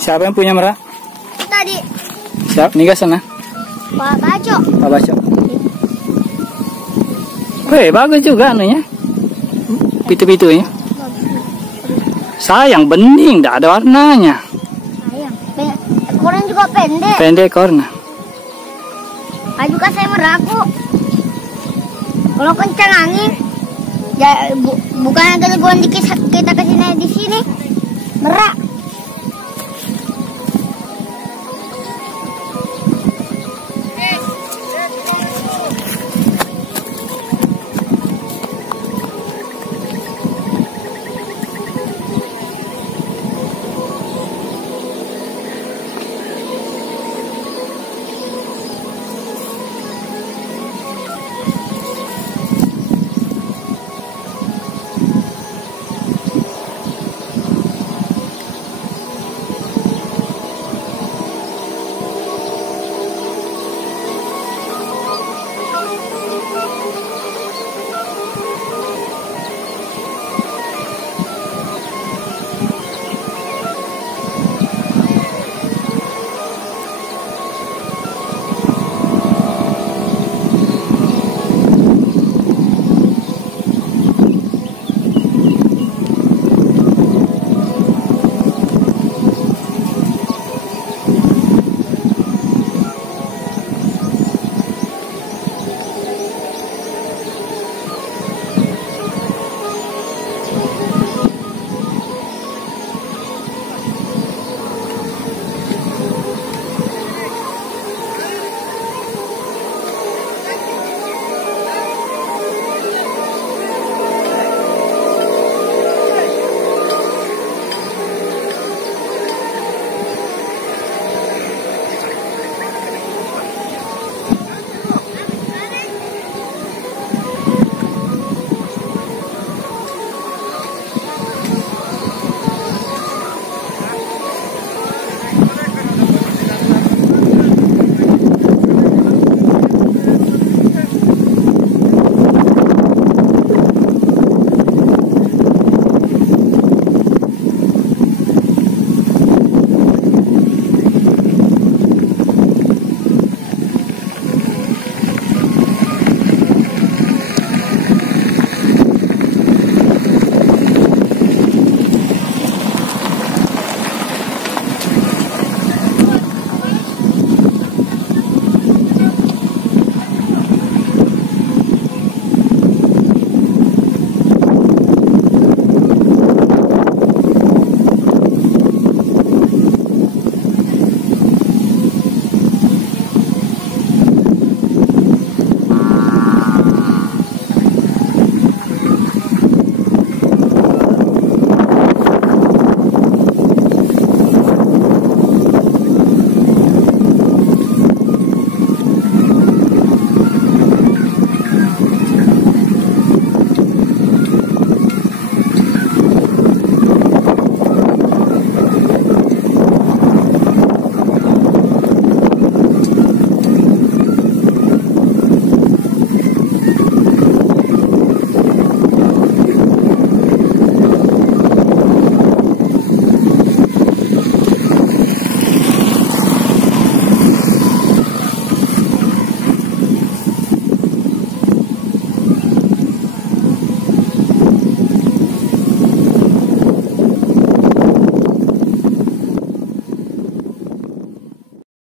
Siapa yang punya merak? Tadi. Siap, nih sana. Pak Baco. Pak Baco. Weh, bagus juga anunya. Pitu-pitunya. Sayang, bening, tidak ada warnanya. Sayang. Ekornya juga pendek. Pendek ekornya. Aju kan saya meraku. Kalau kencang angin, ya bukan agak gua dikit kita kesini di sini merak.